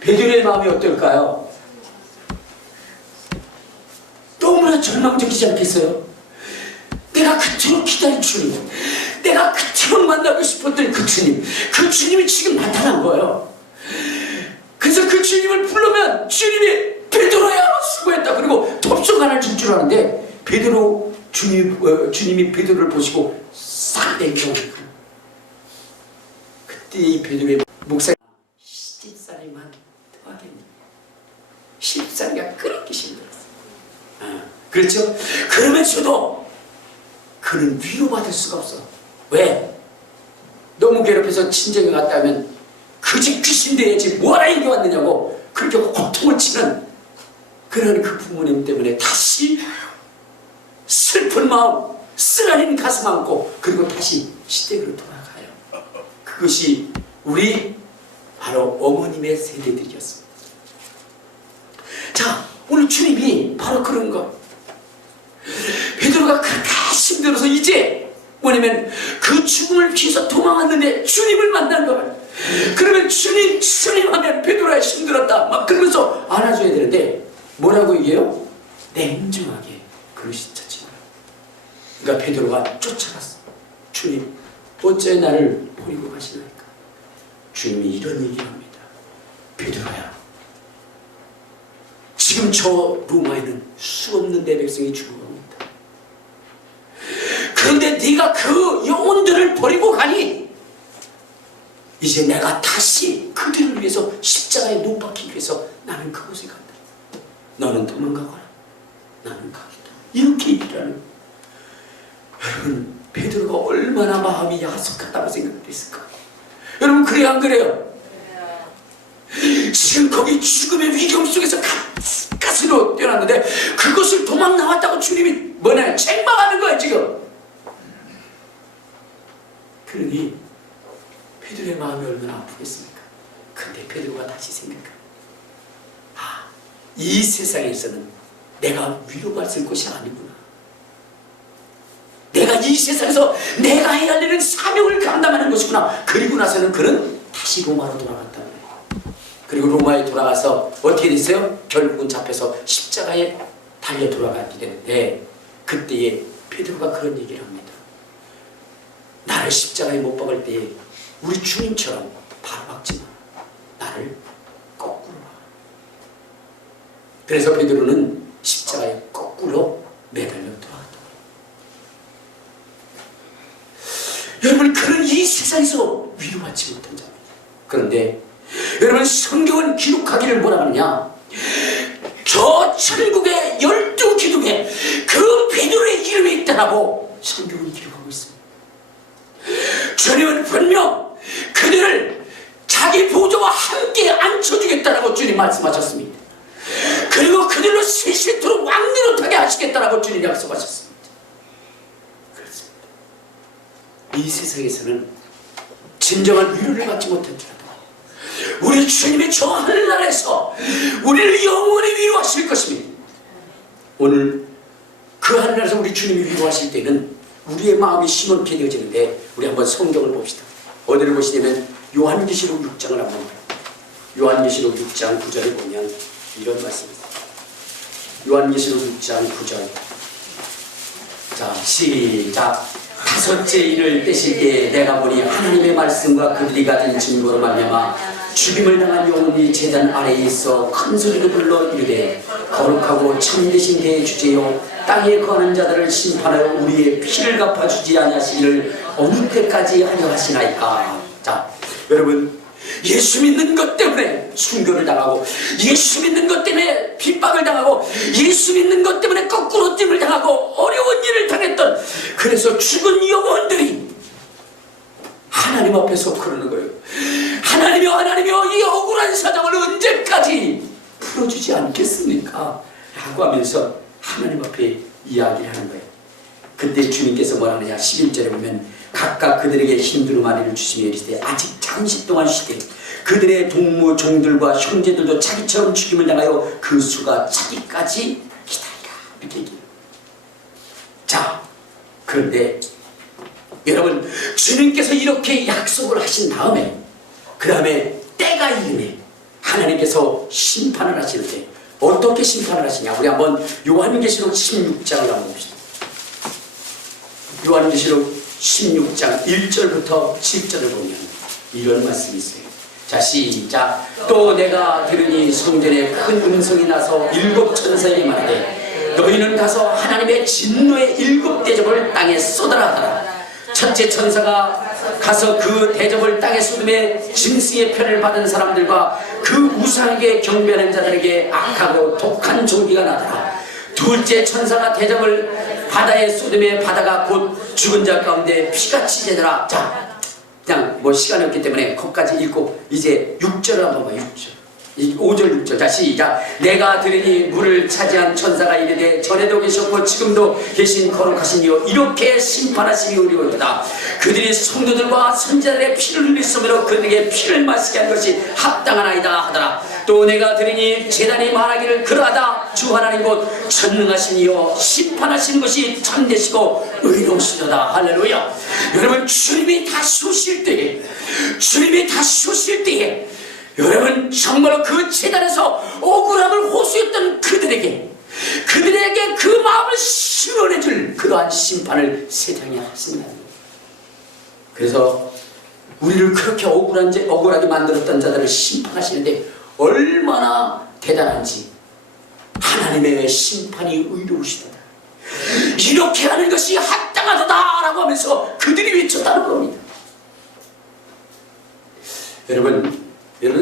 베드로의 마음이 어떨까요? 너무나 절망적이지 않겠어요? 내가 그토록 기다린 주님, 내가 그토록 만나고 싶었던 그 주님이 지금 나타난 거예요. 그래서 그 주님을 부르면 주님이 베드로야 수고했다. 그리고 덥석 하나 줄 줄 아는데 주님이 베드로를 보시고 싹 내려오는 거예요. 그때 이 베드로의 목사가 시집살이만 더 하겠니? 시집살이가 그렇게 힘들었어요. 그렇죠? 그러면서도 그는 위로받을 수가 없어. 왜? 너무 괴롭혀서 친정에 갔다 하면 그 집 귀신 돼야지 뭐하라 여기 왔느냐고 그렇게 고통을 치는 그런 그 부모님 때문에 다시 슬픈 마음, 쓰라린 가슴 안고 그리고 다시 시댁으로 돌아가요. 그것이 우리 바로 어머님의 세대들이었습니다. 자, 오늘 주님이 바로 그런 것. 베드로가 그렇게 힘들어서 이제 뭐냐면 그 죽음을 피해서 도망왔는데 주님을 만난 거예요. 그러면 주님 하면 베드로가 힘들었다 막 그러면서 안아줘야 되는데 뭐라고 얘기해요? 냉정하게 그러시쳤지 마라. 그러니까 베드로가 쫓아갔어. 주님 어째 나를 버리고 가시나이까? 주님이 이런 얘기를 합니다. 베드로야, 지금 저 로마에는 수없는 내 백성이 죽어가고 있다. 그런데 네가 그 영혼들을 버리고 가니 이제 내가 다시 그들을 위해서 십자가에 못 박히기 위해서 나는 그곳에 간다. 너는 도망가거라. 나는 가겠다. 이렇게 얘기를 하는. 여러분, 베드로가 얼마나 마음이 야속하다고 생각했을까? 여러분, 그래요 안 그래요? 지금 거기 죽음의 위경 속에서 가스로 뛰어났는데 그것을 도망 나왔다고 주님이 뭐냐 책망하는 거야 지금. 그러니 베드로의 마음이 얼마나 아프겠습니까? 근데 베드로가 다시 생각해. 이 세상에서는 내가 위로받을 것이 아니구나. 내가 이 세상에서 내가 해야 할 일은 사명을 감당하는 것이구나. 그리고 나서는 그는 다시 로마로 돌아갔다. 그리고 로마에 돌아가서 어떻게 됐어요? 결국은 잡혀서 십자가에 달려 돌아가게 되는데 그때에 베드로가 그런 얘기를 합니다. 나를 십자가에 못 박을 때에 우리 주님처럼 바로 박지 마. 나를 거꾸로 봐. 그래서 베드로는 십자가에 거꾸로 매달려 돌아갔다. 여러분, 그런 이 세상에서 위로받지 못한 자입니다. 그런데 여러분, 성경은 기록하기를 뭐라 하느냐? 저 천국의 12기둥에 그 베드로의 이름이 있다라고 성경은 기록하고 있습니다. 주님은 분명 그들을 자기 보좌와 함께 앉혀주겠다라고 주님 말씀하셨습니다. 그리고 그들로 세세토록 왕노릇하게 하시겠다라고 주님 약속하셨습니다. 그렇습니다. 이 세상에서는 진정한 위로를 받지 못했더라도 우리 주님의 저 하늘나라에서 우리를 영원히 위로하실 것입니다. 오늘 그 하늘나라에서 우리 주님이 위로하실 때는 우리의 마음이 심원케 되어지는데 우리 한번 성경을 봅시다. 어디를 보시냐면 요한계시록 6장을 한번 봐요. 요한계시록 6장 9절을 보면 이런 말씀입니다. 요한계시록 6장 9절. 자, 시작. 다섯째 일을 떼실 때에 내가 보니 하나님의 말씀과 그들이 가진 증거로 말미암아 죽임을 당한 영혼이 제단 아래에 있어 큰 소리로 불러 이르되 거룩하고 참되신 대의 주제요 땅에 거하는 자들을 심판하여 우리의 피를 갚아주지 아니하시기를 어느 때까지 하려 하시나이까. 자, 여러분, 예수 믿는 것 때문에 순교를 당하고 예수 믿는 것 때문에 핍박을 당하고 예수 믿는 것 때문에 거꾸로 뜸을 당하고 어려운 일을 당했던 그래서 죽은 영혼들이 하나님 앞에서 그러는 거예요. 하나님이여 이 억울한 사정을 언제까지 풀어주지 않겠습니까? 라고 하면서 하나님 앞에 이야기를 하는 거예요. 그때 주님께서 뭐라 하느냐 11절에 보면 각각 그들에게 힘든 마리를 주시며 이르시되 아직 잠시 동안 쉬되 그들의 동무 종들과 형제들도 자기처럼 죽임을 당하여 그 수가 차기까지 기다리라. 이렇게 얘기해요. 자, 그런데 여러분, 주님께서 이렇게 약속을 하신 다음에 그 다음에 때가 이르매 하나님께서 심판을 하시는데 어떻게 심판을 하시냐? 우리 한번 요한계시록 16장을 한번 봅시다. 요한계시록 16장 1절부터 7절을 보면 이런 말씀이 있어요. 자, 시작. 또 내가 들으니 성전에 큰 음성이 나서 7 천사에게 말하되 너희는 가서 하나님의 진노의 7 대접을 땅에 쏟아라 하더라. 첫째 천사가 가서 그 대접을 땅에 쏟음에 짐승의 편을 받은 사람들과 그 우상에게 경배하는 자들에게 악하고 독한 종기가 나더라. 둘째 천사가 대접을 바다에 쏟음에 바다가 곧 죽은 자 가운데 피같이 되더라. 자, 그냥 뭐 시간이 없기 때문에 거기까지 읽고 이제 6절을 한번 봐. 6절. 5절 6절. 자, 시작. 내가 들으니 물을 차지한 천사가 이르되 전에도 계셨고 지금도 계신 거룩하신 이요 이렇게 심판하시기 어려우다. 그들이 성도들과 선지자들의 피를 흘렸으므로 그들에게 피를 마시게 한 것이 합당하나이다 하더라. 또 내가 들으니 제단이 말하기를 그러하다. 주 하나님 곧 전능하신 이요 심판하시는 것이 참되시고 의로우시도다. 할렐루야. 여러분, 주님이 다시 오실 때에, 주님이 다시 오실 때에 여러분, 정말로 그 재단에서 억울함을 호소했던 그들에게 그 마음을 실현해줄 그러한 심판을 세상에 하신다는 거예요. 그래서 우리를 그렇게 억울하게 만들었던 자들을 심판하시는데 얼마나 대단한지, 하나님의 심판이 의로우시다. 이렇게 하는 것이 합당하다 라고 하면서 그들이 외쳤다는 겁니다. 여러분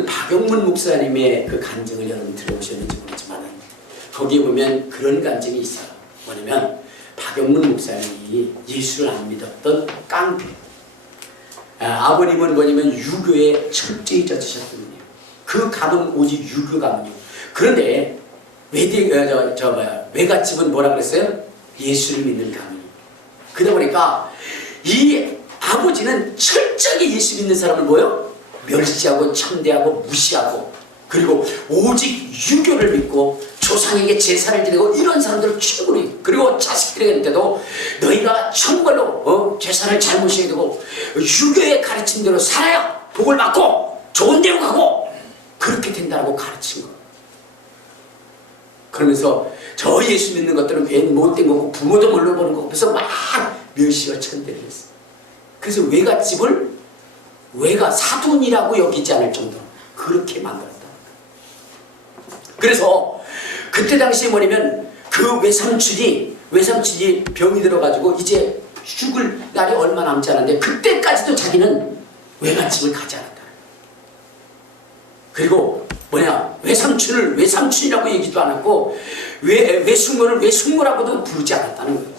박영문 목사님의 그 간증을 여러분 들어보셨는지 모르지만 거기에 보면 그런 간증이 있어요. 뭐냐면 박영문 목사님이 예수를 안 믿었던 깡패. 아버님은 뭐냐면 유교에 철저히 젖으셨던 분이에요. 그 가문 오직 유교 가문이에요. 그런데 외갓집은 뭐라 그랬어요? 예수를 믿는 가문이에요. 그러다 보니까 이 아버지는 철저하게 예수 믿는 사람을 뭐요? 멸시하고 천대하고 무시하고, 그리고 오직 유교를 믿고 조상에게 제사를 드리고 이런 사람들을 최고로, 그리고 자식들에게도 너희가 정말로 제사를 잘 모셔야 되고 유교의 가르침대로 살아야 복을 받고 좋은 데로 가고 그렇게 된다고 가르친 거예요. 그러면서 저 예수 믿는 것들은 괜히 못된 거고 부모도 몰라보는 거고 그래서 막 멸시와 천대를 했어요. 그래서 외갓집을 외가 사돈이라고 여기지 않을 정도로 그렇게 만들었다. 그래서 그때 당시에 뭐냐면 그 외삼촌이 병이 들어가지고 이제 죽을 날이 얼마 남지 않았는데 그때까지도 자기는 외갓집을 가지 않았다. 그리고 외삼촌을 외삼촌이라고 얘기도 안 했고 외숙모를 외숙모라고도 부르지 않았다는 거예요.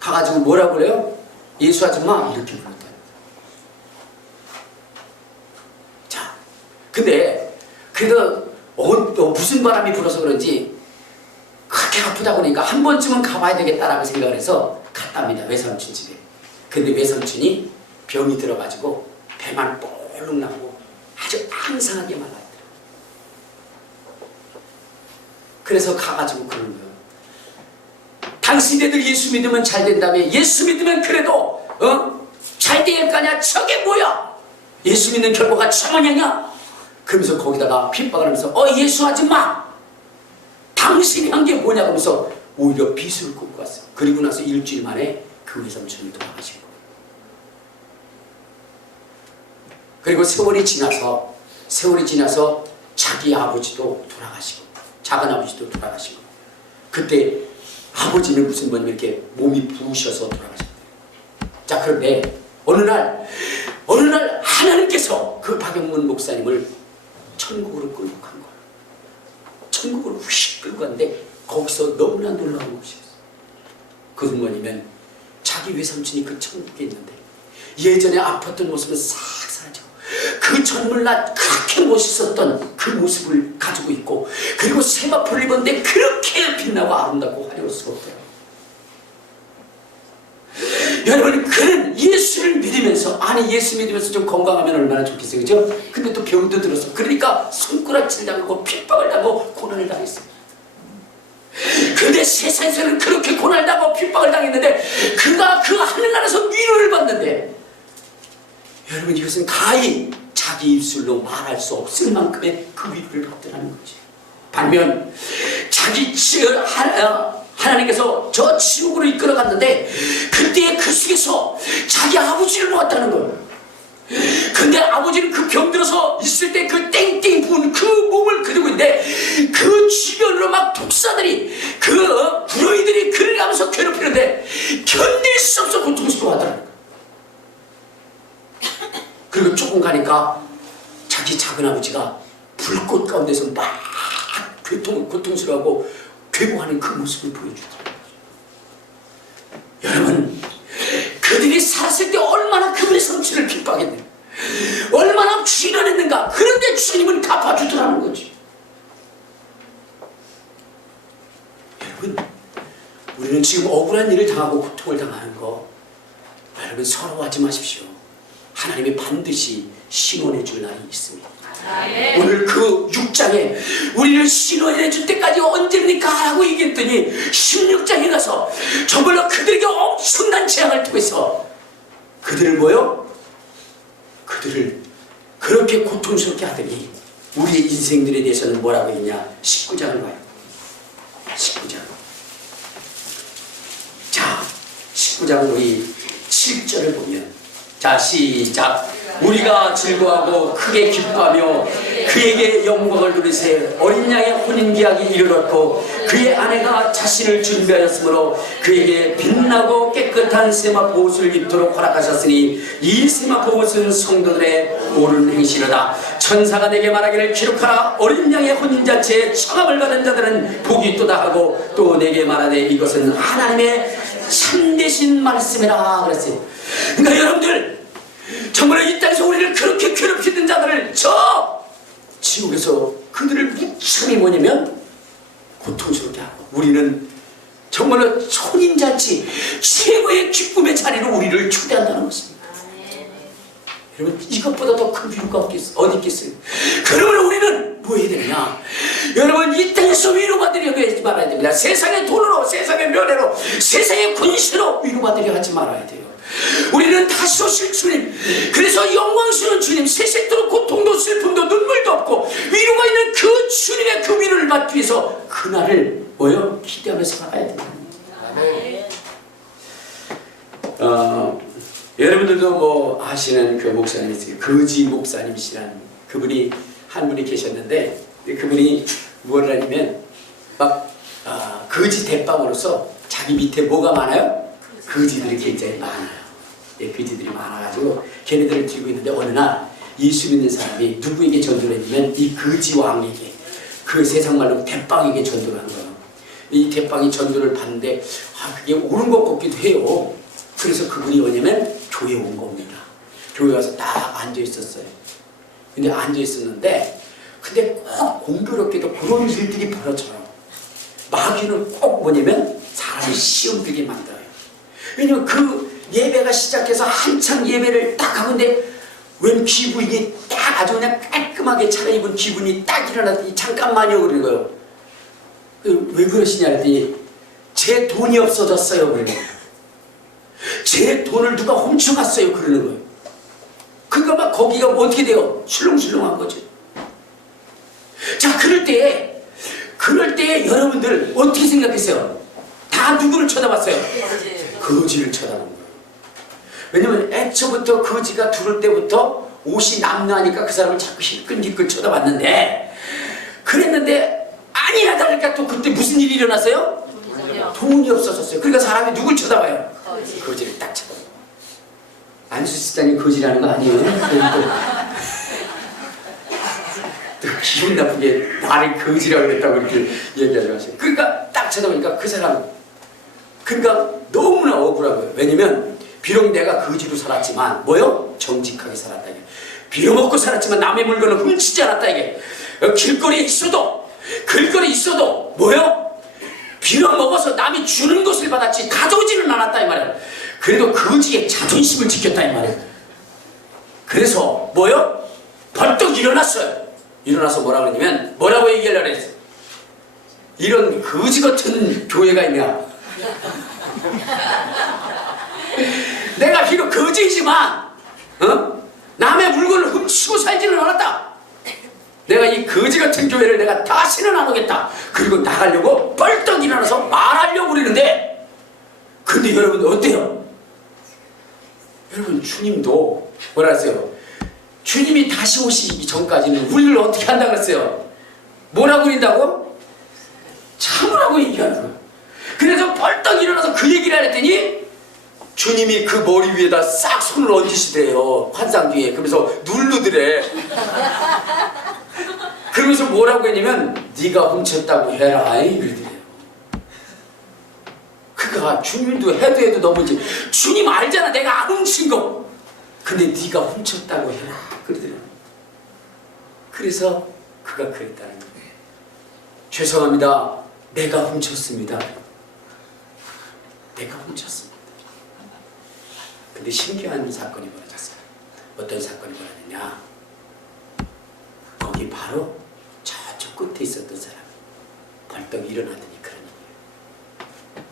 가가지고 뭐라고 그래요? 예수 아줌마 이렇게 불렀다. 근데 그래도 무슨 바람이 불어서 그런지 그렇게 아프다 보니까 한 번쯤은 가봐야 되겠다라고 생각을 해서 갔답니다. 외삼촌 집에. 근데 외삼촌이 병이 들어가지고 배만 볼록 나고 아주 앙상하게 말랐더라고요. 그래서 가가지고 그런 거예요. 당신네들 예수 믿으면 잘 된다며, 예수 믿으면 그래도 잘 될 거냐? 저게 뭐야? 예수 믿는 결과가 저 모양이야? 그러면서 거기다가 핍박을 하면서 예수 아줌마 당신이 한 게 뭐냐 하면서 오히려 비수를 꽂고 갔어요. 그리고 나서 일주일 만에 그 외삼촌이 돌아가신 거예요. 그리고 세월이 지나서 자기 아버지도 돌아가시고 작은 아버지도 돌아가시고, 그때 아버지는 무슨 뭐냐면 이렇게 몸이 부으셔서 돌아가셨대요. 자, 그런데 어느 날 하나님께서 그 박영문 목사님을 천국으로 끌고 간 거예요. 천국으로 휙 끌고 갔는데 거기서 너무나 놀라운 것이 있어요. 그건 뭐냐면 자기 외삼촌이 그 천국에 있는데 예전에 아팠던 모습은 싹 사라지고 그 전물날 그렇게 멋있었던 그 모습을 가지고 있고, 그리고 세마포를 입었는데 그렇게 빛나고 아름답고 화려스럽대요. 여러분, 그는 예수를 믿으면서, 예수 믿으면서 좀 건강하면 얼마나 좋겠어요, 그죠? 근데 또 병도 들었어. 그러니까 손가락질 당하고 핍박을 당하고 고난을 당했어요. 근데 세상에서는 그렇게 고난을 당하고 핍박을 당했는데 그가 그 하늘나라에서 위로를 받는데, 여러분, 이것은 가히 자기 입술로 말할 수 없을 만큼의 그 위로를 받더라는 거지. 반면 하나님께서 저 지옥으로 이끌어갔는데 그때 그 속에서 자기 아버지를 놓았다는 거예요. 근데 아버지는 그 병들어서 있을 때 그 땡땡 부은 그 몸을 그리고 있는데 그 주변으로 막 독사들이, 그 불의들이 그를 가면서 괴롭히는데 견딜 수 없어 고통스러워하더라는 거예요. 그리고 조금 가니까 자기 작은 아버지가 불꽃 가운데서 막 고통스러워하고 괴로워하는 그 모습을 보여주더라고요. 여러분, 그들이 살았을 때 얼마나 그분의 성취를 핍박했는가, 얼마나 쥐난했는가. 그런데 주님은 갚아주더라는 거죠. 여러분, 우리는 지금 억울한 일을 당하고 고통을 당하는 거, 여러분 서러워하지 마십시오. 하나님이 반드시 신원해 줄 날이 있습니다. 오늘 그 6장에 우리를 신원해 줄 때까지 언제입니까? 라고 얘기했더니 16장에 가서 정말로 그들에게 엄청난 재앙을 통해서 그들을 뭐요? 그들을 그렇게 고통스럽게 하더니 우리의 인생들에 대해서는 뭐라고 했냐? 19장을 봐요. 19장. 자, 19장 우리 7절을 보면, 자 시작. 우리가 즐거워하고 크게 기뻐하며 그에게 영광을 누리세. 어린 양의 혼인계약이 이르렀고 그의 아내가 자신을 준비하였으므로 그에게 빛나고 깨끗한 세마포 옷을 입도록 허락하셨으니 이 세마포 옷은 성도들의 옳은 행실이다. 천사가 내게 말하기를 기록하라. 어린 양의 혼인잔치에 청함을 받은 자들은 복이 있도다 하고 또 내게 말하되 이것은 하나님의 참되신 말씀이라 그랬어요. 그러니까 여러분들, 정말 이 땅에서 우리를 그렇게 괴롭히는 자들을 저 지옥에서 그들을 무참히 뭐냐면 고통스럽게 하고, 우리는 정말로 혼인잔치 최고의 기쁨의 자리로 우리를 초대한다는 것입니다. 여러분, 이것보다 더 큰 위로가 어디 있겠어요? 그러면 우리는 뭐 해야 되느냐? 여러분, 이 땅에서 위로받으려 하지 말아야 됩니다. 세상의 돈으로, 세상의 면회로, 세상의 군시로 위로받으려 하지 말아야 돼요. 우리는 다시 오실 주님, 그래서 영광스러운 주님, 세세토록 고통도 슬픔도 눈물도 없고 위로가 있는 그 주님의 그 위로를 받기 위해서 그날을 뭐요? 기대하면서 살아야 됩니다. 여러분들도 뭐 아시는 그 목사님이 있어요. 거지 목사님이시라는 그분이 한 분이 계셨는데, 그분이 뭘 하냐면 막 거지 대빵으로서 자기 밑에 뭐가 많아요? 거지들이 굉장히 많아요. 예, 거지들이 많아가지고 걔네들을 들고 있는데 어느 날 예수 믿는 사람이 누구에게 전도를 했냐면 이 거지 왕에게, 그 세상 말로 대빵에게 전도를 한 거예요. 이 대빵이 전도를 받는데 그게 옳은 것 같기도 해요. 그래서 그분이 뭐냐면 교회 온 겁니다. 교회 와서 딱 앉아 있었어요. 근데 앉아 있었는데 꼭 공교롭게도 그런 일들이 벌어져요. 마귀는 꼭 뭐냐면 사람이 시험 들게 만들어요. 왜냐면 그 예배가 시작해서 한창 예배를 딱 하는데 웬 귀부인이 딱 아주 그냥 깔끔하게 차려입은 귀부인이 딱 일어나더니 잠깐만요 그러는 거예요. 왜 그러시냐 했더니 제 돈이 없어졌어요 그러는 거예요. 제 돈을 누가 훔쳐갔어요 그러는 거예요. 그러니까 막 거기가 어떻게 돼요? 술렁술렁한 거죠. 자, 그럴 때에 여러분들 어떻게 생각했어요? 다 누구를 쳐다봤어요? 거지를 쳐다본 거예요. 왜냐면 애초부터 거지가 들을 때부터 옷이 남루하니까 그 사람을 자꾸 희끈희끈 쳐다봤는데, 그랬는데 아니야 다를까 또 그때 무슨 일이 일어났어요? 돈이 없어졌어요. 그러니까 사람이 누굴 쳐다봐요? 거지를 딱 쳐다봐요. 안수 시장이 거지라는 거 아니에요? 또 기분 나쁘게 나를 거지라고 그랬다고 이렇게 얘기하지 마세요. 그러니까 딱 쳐다보니까 그 사람, 그러니까 너무나 억울하고요. 왜냐면 비록 내가 거지로 살았지만 뭐요? 정직하게 살았다 이게. 빌어먹고 살았지만 남의 물건을 훔치지 않았다 이게. 길거리에 있어도 뭐요? 빌어먹어서 남이 주는 것을 받았지 가져오지는 않았다 이 말이에요. 그래도 거지의 자존심을 지켰다 이 말이에요. 그래서 뭐요? 벌떡 일어났어요. 일어나서 뭐라 그러냐면 뭐라고 얘기하려고 했어요? 이런 거지 같은 교회가 있냐? 내가 비록 거지이지만 남의 물건을 훔치고 살지는 않았다. 내가 이 거지 같은 교회를 내가 다시는 안 오겠다. 그리고 나가려고 벌떡 일어나서 말하려고 그러는데, 근데 여러분 어때요? 여러분 주님도 뭐라 했어요? 주님이 다시 오시기 전까지는 우리를 어떻게 한다고 그랬어요? 뭐라고 그린다고? 참으라고 얘기하는 거예요. 그래서 벌떡 일어나서 그 얘기를 했더니 주님이 그 머리 위에다 싹 손을 얹으시대요. 환상 뒤에. 그러면서 누르더래. 그러면서 뭐라고 했냐면 네가 훔쳤다고 해라. 그러더래요. 네가 주님도 해도 너무지. 주님 알잖아 내가 안 훔친 거. 근데 네가 훔쳤다고 해라 그러더라고. 그래서 그가 그랬다는 거예요. 죄송합니다. 내가 훔쳤습니다. 내가 훔쳤습니다. 근데 신기한 사건이 벌어졌어요. 어떤 사건이 벌어졌냐. 거기 바로 저쪽 끝에 있었던 사람 벌떡 일어나더니 그런 일이에요.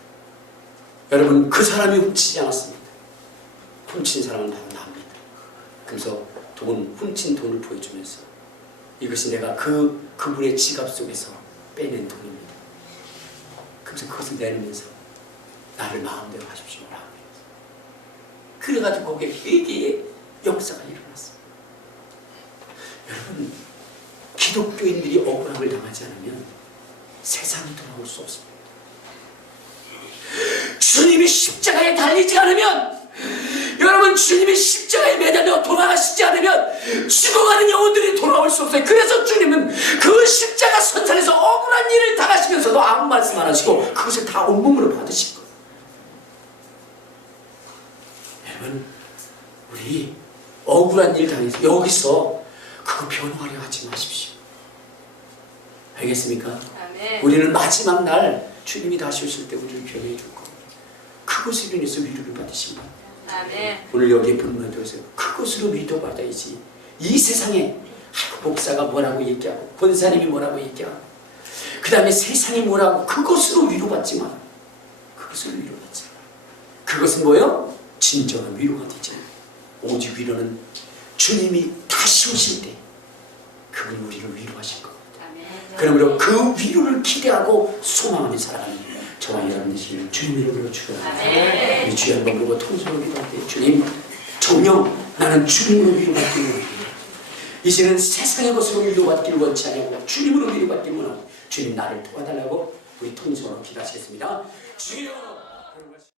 여러분 그 사람이 훔치지 않았습니다. 훔친 사람은 바로 나입니다. 그래서 훔친 돈을 보여주면서 이것이 내가 그분의 지갑 속에서 빼낸 돈입니다. 그래서 그것을 내리면서 나를 마음대로 하십시오라고. 그래가지고 거기에 회개의 역사가 일어났어요. 여러분 기독교인들이 억울함을 당하지 않으면 세상이 돌아올 수 없습니다. 주님이 십자가에 달리지 않으면, 여러분 주님이 십자가에 매달려 돌아가시지 않으면 죽어가는 영혼들이 돌아올 수 없어요. 그래서 주님은 그 십자가 선상에서 억울한 일을 당하시면서도 아무 말씀 안 하시고 그것을 다 온몸으로 받으신 거예요. 여러분 우리 억울한 일 당해서 여기서 그거 변호하려 하지 마십시오. 알겠습니까? 아멘. 우리는 마지막 날 주님이 다시 오실 때 우리를 변호해 줄 겁니다. 그것으로 인해서 위로를 받으신 겁니다. 아멘. 오늘 여기에 본문을 들으세요. 그것으로 위로받아야지. 이 세상에 목사가 뭐라고 얘기하고 권사님이 뭐라고 얘기하고 그 다음에 세상이 뭐라고 그것으로 위로받지 마. 그것으로 위로받지 마. 그것은 뭐예요? 진정한 위로가 되지 않아요. 오직 위로는 주님이 다시 오실 때 그분이 우리를 위로하실 겁니다. 그러므로 그 위로를 기대하고 소망하며 살아가는 저와 여러분 되시기를 주님의 이름으로 축원합니다. 우리 주여 한번 보고 통성을 기도할 때 주님 정녕 나는 주님으로 위로받기를 원합니다. 이제는 세상의 것으로 위로받기를 원치 않고 주님으로 위로받기를 원하고 주님 나를 도와달라고 우리 통성으로 기도하시겠습니다. 주여